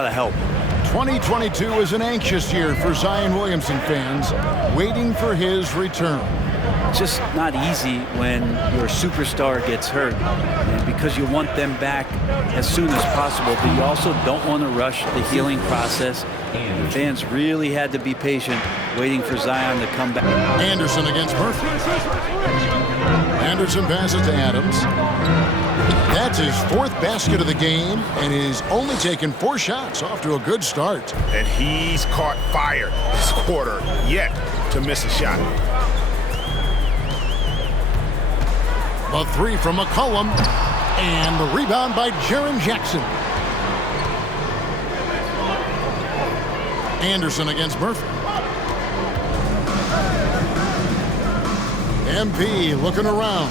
lot of help. 2022 is an anxious year for Zion Williamson fans, waiting for his return. Just not easy when your superstar gets hurt, and because you want them back as soon as possible, but you also don't want to rush the healing process. The fans really had to be patient, waiting for Zion to come back. Anderson against Murphy. Anderson passes to Adams. That's his 4th basket of the game, and he's only taken 4 shots. Off to a good start. And he's caught fire this quarter, yet to miss a shot. A 3 from McCollum, and the rebound by Jaren Jackson. Anderson against Murphy. MP looking around.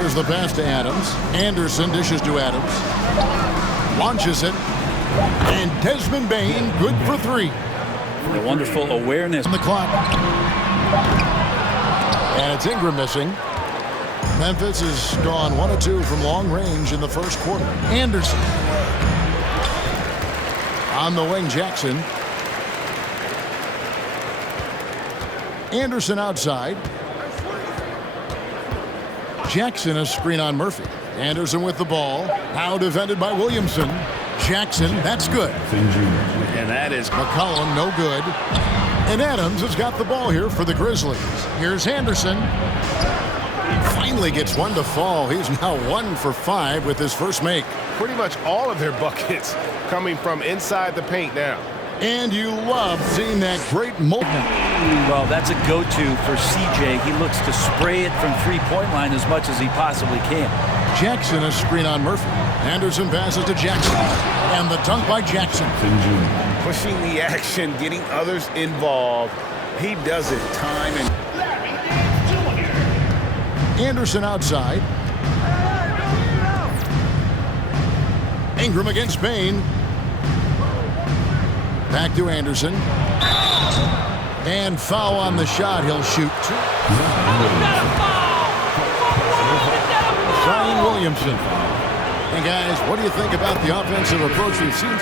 There's the pass to Adams. Anderson dishes to Adams. Launches it. And Desmond Bane good for 3. The wonderful awareness. On the clock. And it's Ingram missing. Memphis has gone 1 of 2 from long range in the first quarter. Anderson. On the wing, Jackson. Anderson outside. Jackson a screen on Murphy. Anderson with the ball. Now defended by Williamson. Jackson, that's good. And that is McCollum, no good. And Adams has got the ball here for the Grizzlies. Here's Anderson. Finally gets one to fall. He's now 1 for 5 with his first make. pretty much all of their buckets coming from inside the paint now. And you love seeing that great moment. Well, that's a go-to for CJ. He looks to spray it from three-point line as much as he possibly can. Jackson a screen on Murphy. Anderson passes to Jackson. And the dunk by Jackson. Pushing the action, getting others involved. He does it time and... Anderson outside. Ingram against Bane. Back to Anderson. And foul on the shot. He'll shoot two. Zion Williamson. And guys, what do you think about the offensive approach we've seen?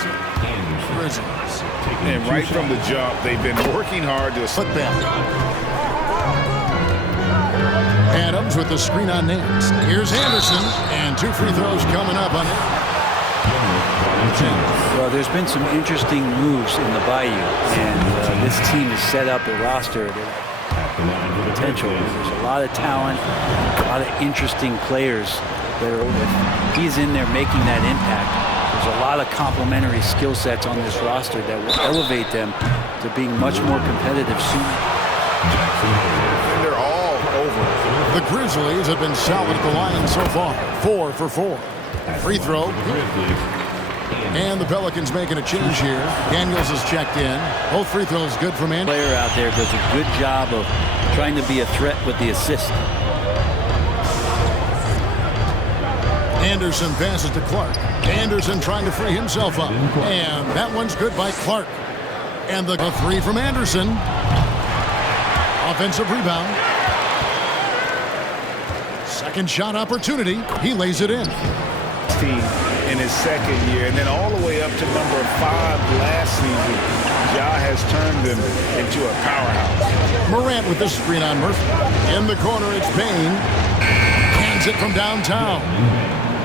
Grizzlies. And right from the jump, they've been working hard to put back. Adams with the screen on Nance. Here's Anderson. And 2 free throws coming up on it. Well, there's been some interesting moves in the Bayou, and this team has set up a roster that potential. There's a lot of talent, a lot of interesting players that are with. He's in there making that impact. There's a lot of complementary skill sets on this roster that will elevate them to being much more competitive soon. And they're all over. The Grizzlies have been solid at the line so far. 4 for 4. Free throw. And the Pelicans making a change here. Daniels is checked in. Both free throws good from Anderson. Player out there does a good job of trying to be a threat with the assist. Anderson passes to Clark. Anderson trying to free himself up. And that one's good by Clark. And the 3 from Anderson. Offensive rebound. Second shot opportunity. He lays it in. In his second year, and then all the way up to number 5 last season. Ja has turned them into a powerhouse. Morant with the screen on Murphy. In the corner, it's Bane. Hands it from downtown.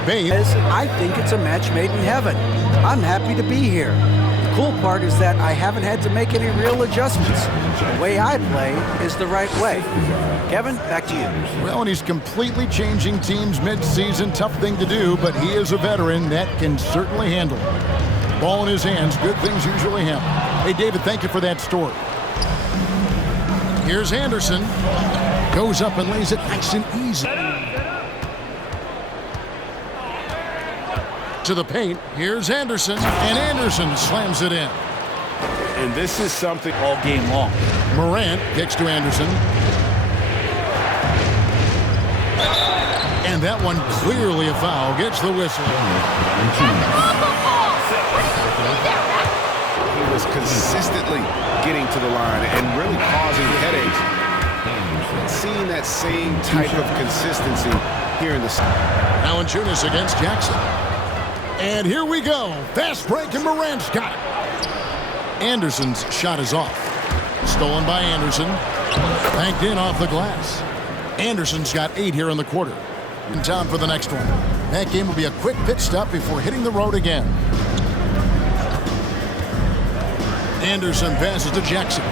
Bane. I think it's a match made in heaven. I'm happy to be here. The cool part is that I haven't had to make any real adjustments. The way I play is the right way. Kevin, back to you. Well, and he's completely changing teams mid-season. Tough thing to do, but he is a veteran that can certainly handle it. Ball in his hands. Good things usually happen. Hey, David, thank you for that story. Here's Anderson. Goes up and lays it nice and easy. To the paint. Here's Anderson. And Anderson slams it in. And this is something all game long. Morant kicks to Anderson. And that one clearly a foul. Gets the whistle. He was consistently getting to the line and really causing headaches. Seeing that same type of consistency here in the... Valanciunas against Jackson. And here we go. Fast break, and Morant's got it. Anderson's shot is off. Stolen by Anderson. Banked in off the glass. Anderson's got 8 here in the quarter. In time for the next one. That game will be a quick pit stop before hitting the road again. Anderson passes to Jackson.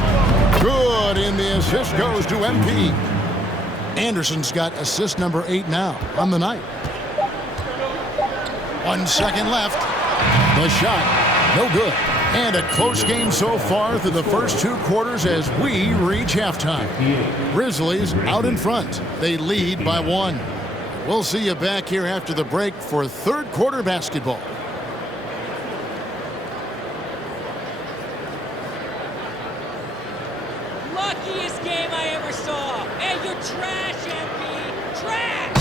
Good, and the assist goes to MP. Anderson's got assist number 8 now on the night. 1 second left. The shot, no good. And a close game so far through the first 2 quarters as we reach halftime. Grizzlies out in front. They lead by 1. We'll see you back here after the break for third quarter basketball. Luckiest game I ever saw. Hey, you're trash, MP. Trash!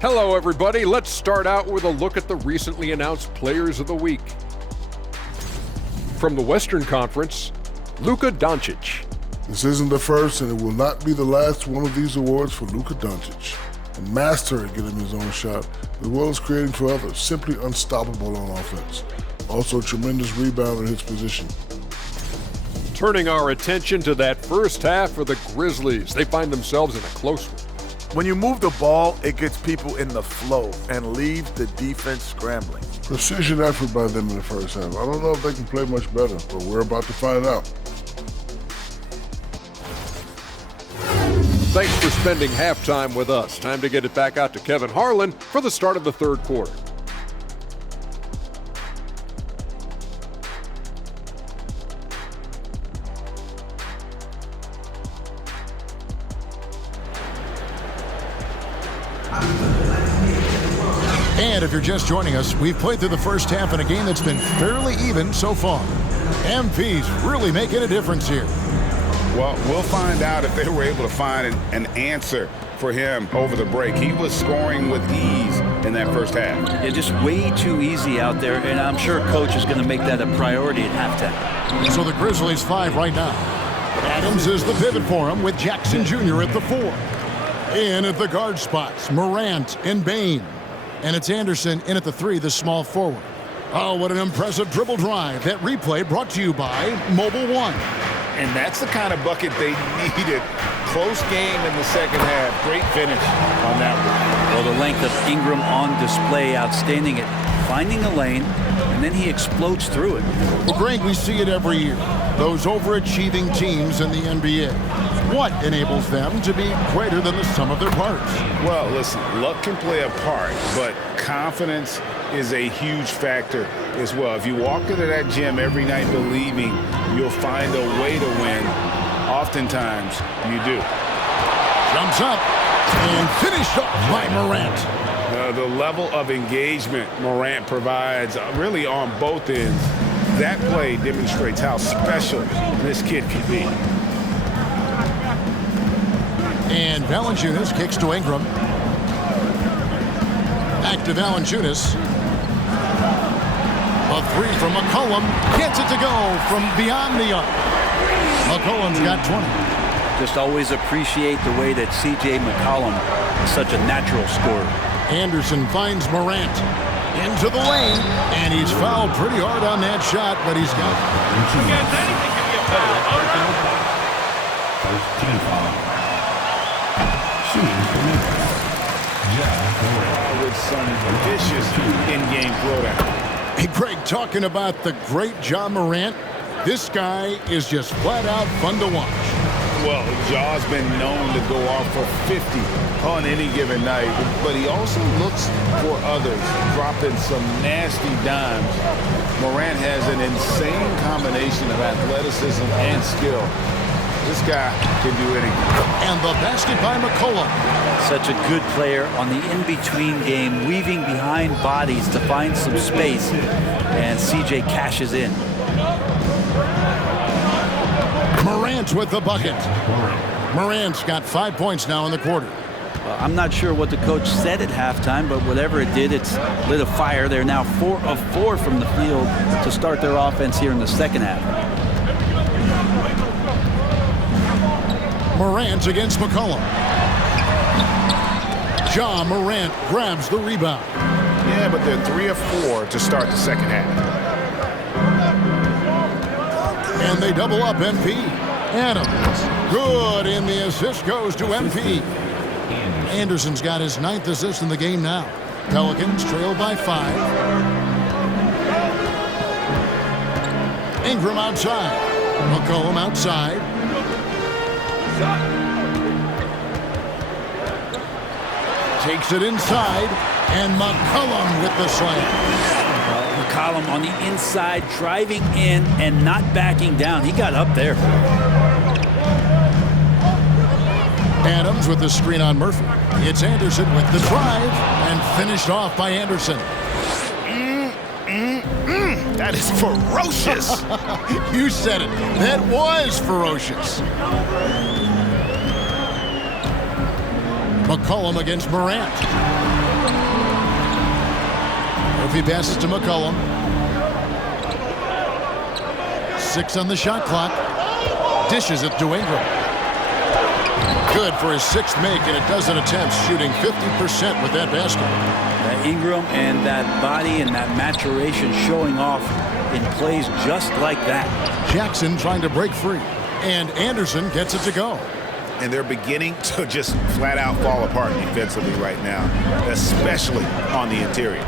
Hello, everybody. Let's start out with a look at the recently announced Players of the Week. From the Western Conference, Luka Doncic. This isn't the first, and it will not be the last one of these awards for Luka Doncic. A master at getting his own shot, as well as creating for others. Simply unstoppable on offense. Also a tremendous rebounder in his position. Turning our attention to that first half for the Grizzlies. They find themselves in a close one. When you move the ball, it gets people in the flow and leaves the defense scrambling. Precision effort by them in the first half. I don't know if they can play much better, but we're about to find out. Thanks for spending halftime with us. Time to get it back out to Kevin Harlan for the start of the third quarter. And if you're just joining us, we've played through the first half in a game that's been fairly even so far. MP's really making a difference here. Well, we'll find out if they were able to find an answer for him over the break. He was scoring with ease in that first half. Yeah, just way too easy out there, and I'm sure Coach is going to make that a priority at halftime. So the Grizzlies 5 right now. Adams is the pivot for him with Jackson Jr. at the 4. In at the guard spots, Morant and Bane. And it's Anderson in at the 3, the small forward. Oh, what an impressive dribble drive. That replay brought to you by Mobile One. And that's the kind of bucket they needed. Close game in the second half. Great finish on that one. Well, the length of Ingram on display, outstanding at finding the lane, and then he explodes through it. Well, Greg, we see it every year. Those overachieving teams in the NBA. What enables them to be greater than the sum of their parts? Well, listen, luck can play a part, but confidence is a huge factor as well. If you walk into that gym every night believing you'll find a way to win, oftentimes you do. Jumps up and finished off by Morant. The level of engagement Morant provides really on both ends, that play demonstrates how special this kid can be. And Valanciunas kicks to Ingram. Back to Valanciunas. A three from McCollum. Gets it to go from beyond the arc. McCollum's got 20. Just always appreciate the way that C.J. McCollum is such a natural scorer. Anderson finds Morant into the lane, and he's fouled pretty hard on that shot, but he's got it. Anything can be a foul. All right. First team foul. Shooting for Memphis. With some vicious in-game throwdown. Hey, Greg, talking about the great Ja Morant, this guy is just flat out fun to watch. Well, Ja's been known to go off for 50 on any given night, but he also looks for others, dropping some nasty dimes. Morant has an insane combination of athleticism and skill. This guy can do anything. And the basket by McCollum. Such a good player on the in-between game, weaving behind bodies to find some space, and CJ cashes in. Morant with the bucket. Morant's got 5 points now in the quarter. I'm not sure what the coach said at halftime, but whatever it did, it's lit a fire. They're now 4 of 4 from the field to start their offense here in the second half. Morant against McCollum. Ja Morant grabs the rebound. Yeah, but they're 3 of 4 to start the second half. And they double up MP. Adams, good, and the assist goes to MP. Anderson's got his 9th assist in the game now. Pelicans trail by 5. Ingram outside. McCollum outside. Takes it inside, and McCollum with the slam. McCollum on the inside, driving in and not backing down. He got up there. Adams with the screen on Murphy. It's Anderson with the drive, and finished off by Anderson. That is ferocious. You said it. That was ferocious. McCollum against Morant. Murphy passes to McCollum. 6 on the shot clock. Dishes it to Ingram. Good for his 6th make in a dozen attempts, shooting 50% with that basket. That Ingram and that body and that maturation showing off in plays just like that. Jackson trying to break free, and Anderson gets it to go. And they're beginning to just flat out fall apart defensively right now, especially on the interior.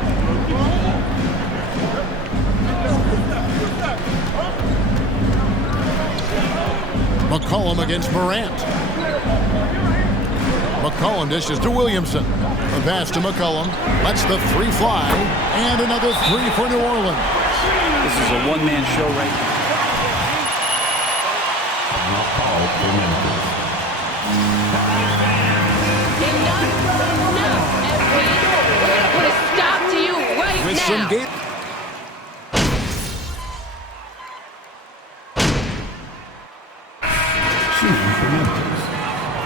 McCollum against Morant. McCollum dishes to Williamson. The pass to McCollum. Lets the 3 fly. And another 3 for New Orleans. This is a one-man show right now. Put a stop to you right With some game.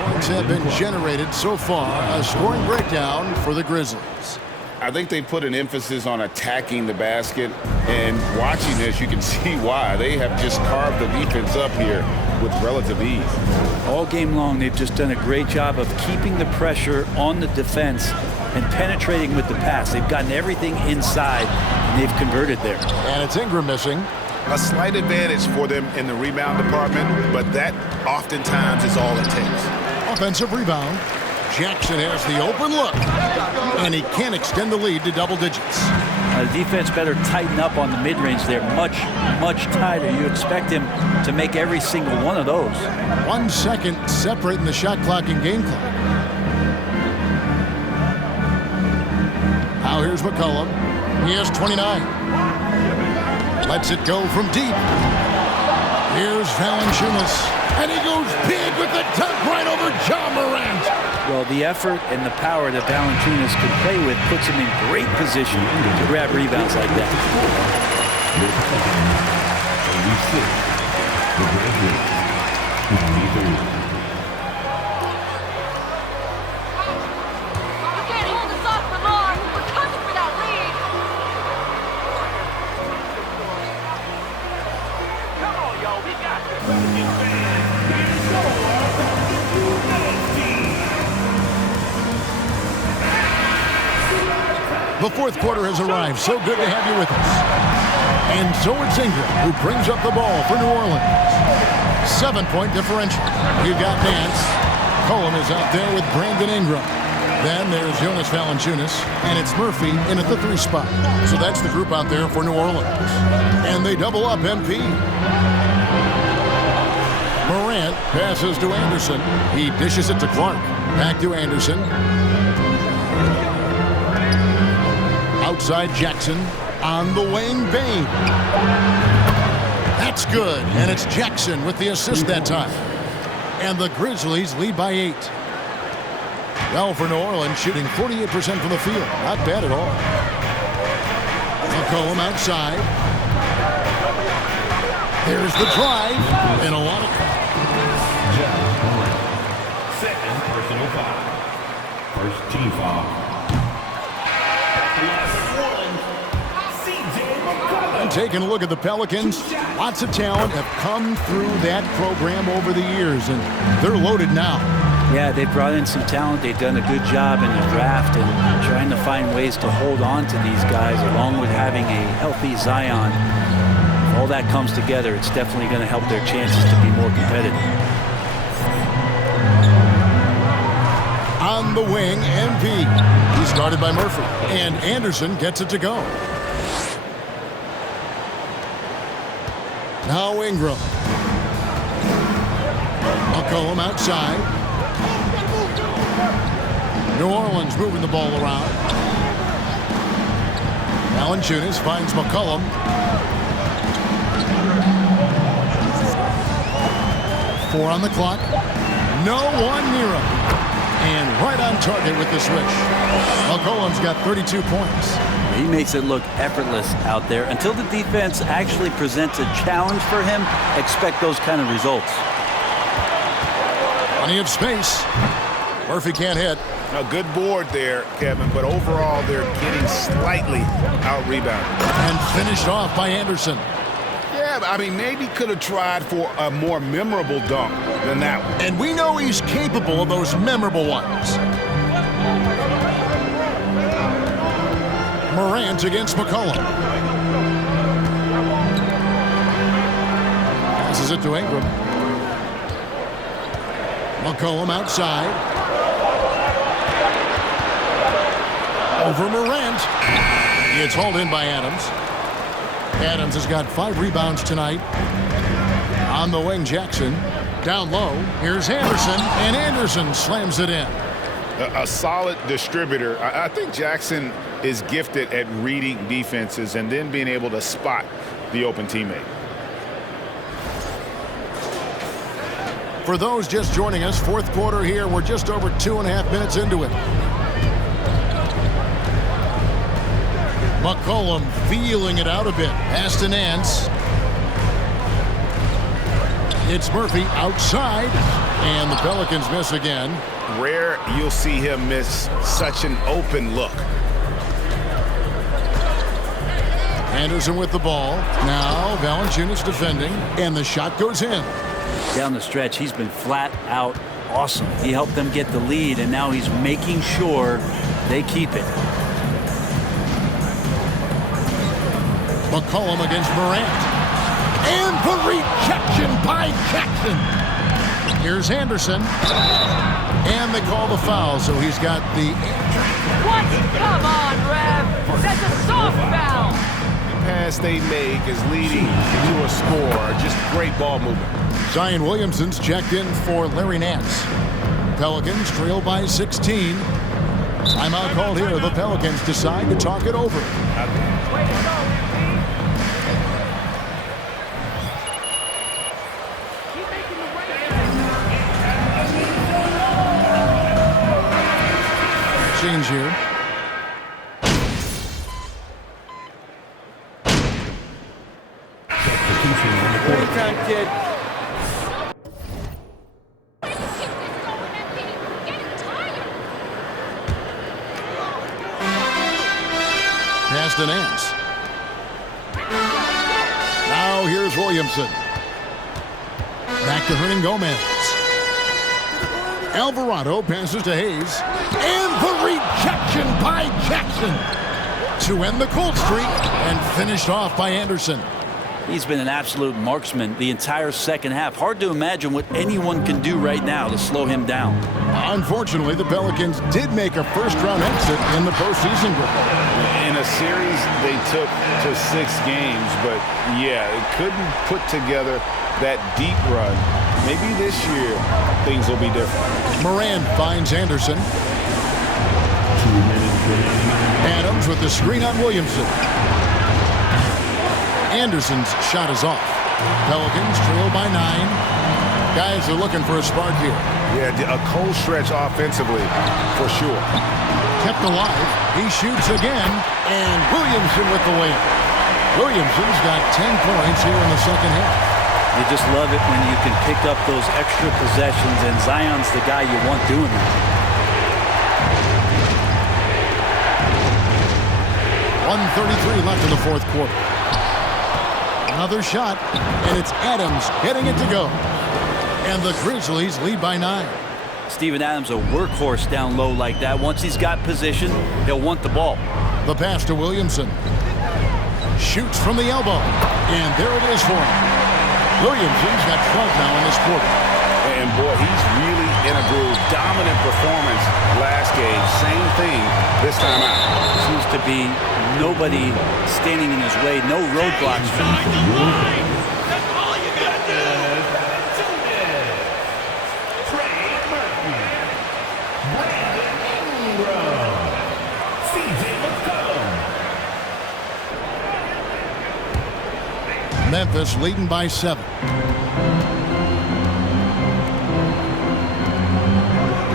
Points have been generated so far. A scoring breakdown for the Grizzlies. I think they put an emphasis on attacking the basket, and watching this, you can see why. They have just carved the defense up here with relative ease. All game long, they've just done a great job of keeping the pressure on the defense and penetrating with the pass. They've gotten everything inside, and they've converted there. And it's Ingram missing. A slight advantage for them in the rebound department, but that oftentimes is all it takes. Offensive rebound. Jackson has the open look, and he can't extend the lead to double digits. The defense better tighten up on the mid-range there, much tighter. You expect him to make every single one of those. 1 second separating the shot clock and game clock. Now here's McCollum. He has 29. Lets it go from deep. Here's Valanciunas. And he goes big with the dunk right over Ja Morant. Well, the effort and the power that Valanciunas can play with puts him in great position to grab rebounds like that. You can't hold us off for long. We're coming for that lead. The fourth quarter has arrived. So good to have you with us. And so it's Ingram who brings up the ball for New Orleans. 7-point differential. You got Nance. Mccollum is out there with Brandon Ingram. Then there's Jonas Valanciunas, and it's Murphy in at the 3 spot. So that's the group out there for New Orleans. And they double up MP. Morant passes to Anderson. He dishes it to Clark. Back to Anderson. Outside Jackson. On the wing, Bain. That's good. And it's Jackson with the assist that time. And the Grizzlies lead by 8. Well, for New Orleans, shooting 48% from the field. Not bad at all. Mccollum outside. There's the drive. And a lot of... Second personal foul. First team foul. And taking a look at the Pelicans, lots of talent have come through that program over the years, and they're loaded now. Yeah, they've brought in some talent. They've done a good job in the draft and trying to find ways to hold on to these guys, along with having a healthy Zion. If all that comes together, it's definitely going to help their chances to be more competitive. On the wing, MP. He's guarded by Murphy. And Anderson gets it to go. Now Ingram. Mccollum outside. New Orleans moving the ball around. Valanciunas finds McCollum. Four on the clock. No one near him. And right on target with the switch. McCollum's got 32 points. He makes it look effortless out there. Until the defense actually presents a challenge for him, expect those kind of results. Plenty of space. Murphy can't hit. A good board there, Kevin, but overall they're getting slightly out-rebounded. And finished off by Anderson. Yeah, I mean, maybe could have tried for a more memorable dunk than that one. And we know he's capable of those memorable ones. Morant against McCollum. Passes it to Ingram. McCollum outside. Over Morant. It's hauled in by Adams. Adams has got 5 rebounds tonight. On the wing, Jackson. Down low, here's Anderson, and Anderson slams it in. A solid distributor. I think Jackson is gifted at reading defenses and then being able to spot the open teammate. For those just joining us, fourth quarter here. We're just over 2.5 minutes into it. McCollum feeling it out a bit. Pass to Nance. It's Murphy outside, and the Pelicans miss again. Rare you'll see him miss such an open look. Anderson with the ball. Now Valanciunas defending, and the shot goes in. Down the stretch, he's been flat out awesome. He helped them get the lead, and now he's making sure they keep it. McCollum against Morant. And the rejection by Jackson. Here's Anderson. And they call the foul, so he's got the... What? Come on, Rev. That's a soft foul. The pass they make is leading to a score. Just great ball movement. Zion Williamson's checked in for Larry Nance. Pelicans trail by 16. Timeout called here. The Pelicans decide to talk it over. Change here. Anytime, kid. Pass to Nance. Now here's Williamson. Back to Hernan Gomez. Alvarado passes to Hayes. And the rejection by Jackson. to end the cold streak and finished off by Anderson. He's been an absolute marksman the entire second half. Hard to imagine what anyone can do right now to slow him down. Unfortunately, the Pelicans did make a first-round exit in the postseason. In a series they took to 6 games, but yeah, it couldn't put together that deep run. Maybe this year things will be different. Moran finds Anderson. Adams with the screen on Williamson. Anderson's shot is off. Pelicans trail by 9. Guys are looking for a spark here. Yeah, a cold stretch offensively for sure. Kept alive. He shoots again, and Williamson with the layup. Williamson's got 10 points here in the second half. You just love it when you can pick up those extra possessions, and Zion's the guy you want doing that. 1:33 left in the fourth quarter. Another shot, and it's Adams getting it to go. And the Grizzlies lead by 9. Steven Adams, a workhorse down low like that. Once he's got position, he'll want the ball. The pass to Williamson. Shoots from the elbow, and there it is for him. Williamson's got 12 now in this quarter. And boy, he's really in a groove. Dominant performance last game. Same thing this time out. Seems to be nobody standing in his way. No roadblocks. That's all you gotta do. Trey Murphy, Brandon Ingram, CJ McCollum. Memphis leading by 7.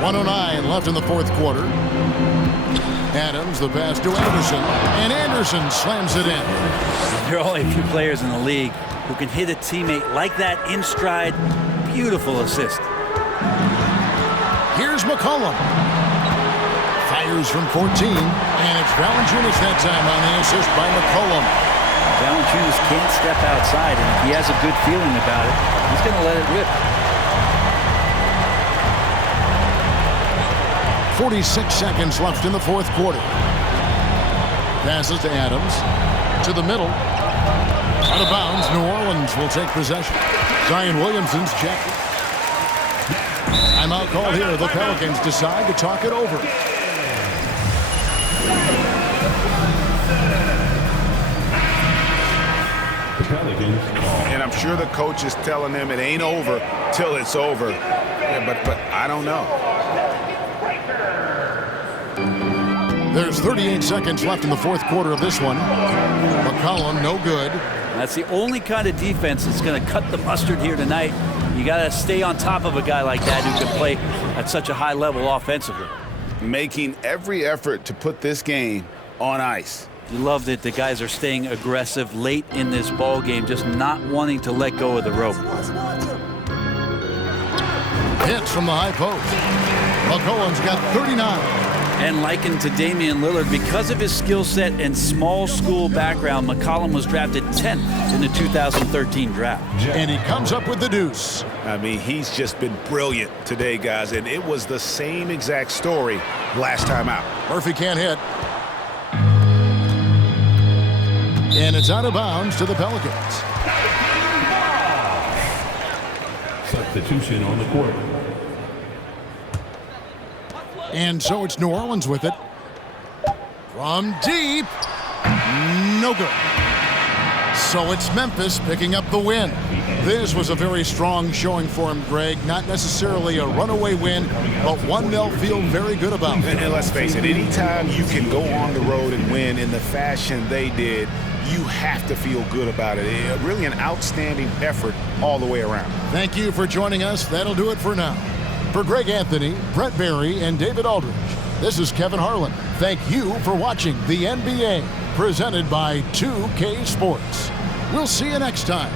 1:09 left in the fourth quarter. Adams, the pass to Anderson, and Anderson slams it in. There are only a few players in the league who can hit a teammate like that in stride. Beautiful assist. Here's McCollum. Fires from 14, and it's Valanciunas that time on the assist by McCollum. Valanciunas can't step outside, and if he has a good feeling about it, he's going to let it rip. 46 seconds left in the fourth quarter. Passes to Adams. To the middle. Out of bounds. New Orleans will take possession. Zion Williamson's check. Timeout call here. The Pelicans decide to talk it over. The Pelicans. And I'm sure the coach is telling them it ain't over till it's over. Yeah, but I don't know. There's 38 seconds left in the fourth quarter of this one. McCollum, no good. That's the only kind of defense that's going to cut the mustard here tonight. You got to stay on top of a guy like that who can play at such a high level offensively. Making every effort to put this game on ice. You love that the guys are staying aggressive late in this ball game, just not wanting to let go of the rope. Hits from the high post. McCollum's got 39. And likened to Damian Lillard, because of his skill set and small school background, McCollum was drafted 10th in the 2013 draft. And he comes up with the deuce. I mean, he's just been brilliant today, guys, and it was the same exact story last time out. Murphy can't hit. And it's out of bounds to the Pelicans. Substitution on the court. And so it's New Orleans with it. From deep. No good. So it's Memphis picking up the win. This was a very strong showing for him, Greg. Not necessarily a runaway win, but one they'll feel very good about. And let's face it, anytime you can go on the road and win in the fashion they did, you have to feel good about it. Really an outstanding effort all the way around. Thank you for joining us. That'll do it for now. For Greg Anthony, Brett Barry, and David Aldridge, this is Kevin Harlan. Thank you for watching the NBA, presented by 2K Sports. We'll see you next time.